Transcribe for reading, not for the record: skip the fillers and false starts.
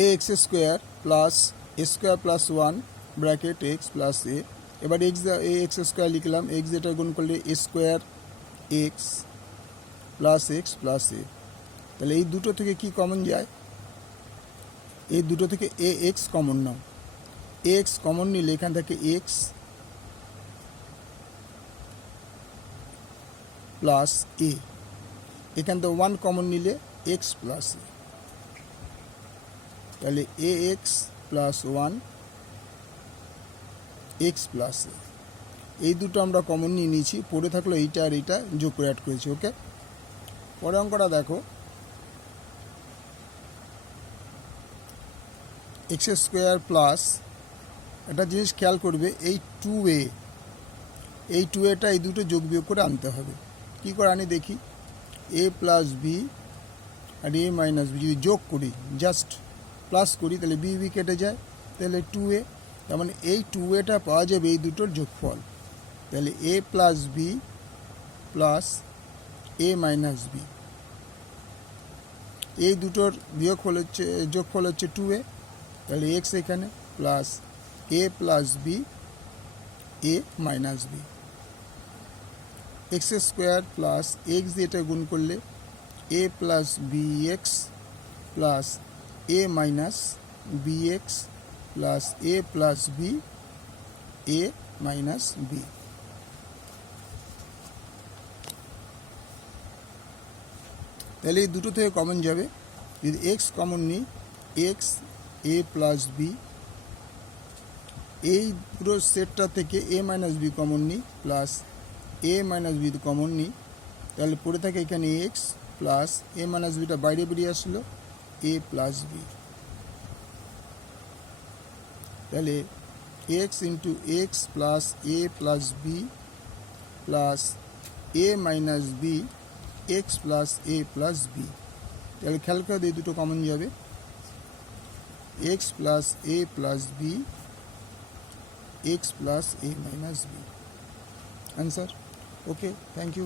A x square plus a square plus one bracket x plus a. এবার a x square লিখলাম, x যেটা গুণ করলে a square x plus a. তাহলে এই দুটো থেকে কি কমন যায়? এই দুটো থেকে এ এক্স কমন নাও। এ এক্স কমন নিলে এখান থেকে এক্স প্লাস এ, এখান থেকে ওয়ান কমন নিলে এক্স প্লাস এ। তাহলে a x plus one x plus a, এই দুটো আমরা কমন নিয়ে নিয়েছি। পড়ে থাকলো এইটা আর এইটা যোগ করে অ্যাড করেছি। ওকে, পরে অঙ্কটা দেখো, এক্স স্কোয়ার প্লাস, একটা জিনিস খেয়াল করবে, এই টু এটা এই দুটো যোগ বিয়োগ করে আনতে হবে। কী করে আনি দেখি, এ প্লাস বি আর এ মাইনাস বি যদি যোগ করি, জাস্ট প্লাস করি, তাহলে বি বি কেটে যায়, তাহলে টু এ। তার মানে এই টু এটা পাওয়া যাবে এই দুটোর যোগফল। তাহলে a plus b plus a minus b, এই দুটোর যোগফল হচ্ছে টু এ। তাহলে এক্স এখানে plus a plus b a minus b, x square plus x দিয়ে এটা গুণ করলে a plus b x plus a minus b x plus a plus b a minus b. তাহলে এই দুটো থেকে কমন যাবে। যদি এক্স কমন নিই, এক্স এ প্লাস বি, এই পুরো সেটটা থেকে এ মাইনাস বি কমন নিই, plus a minus b common নিই, তাহলে পড়ে থাকে এখানে x plus a minus beta বাইরে বেরিয়ে আসলো এ প্লাস বি। তাহলে x into x plus a plus b plus a minus b x plus a plus b. তাহলে খেয়াল করে এই দুটো কমন যাবে, x plus a plus b x plus a minus b. Answer. Okay, thank you.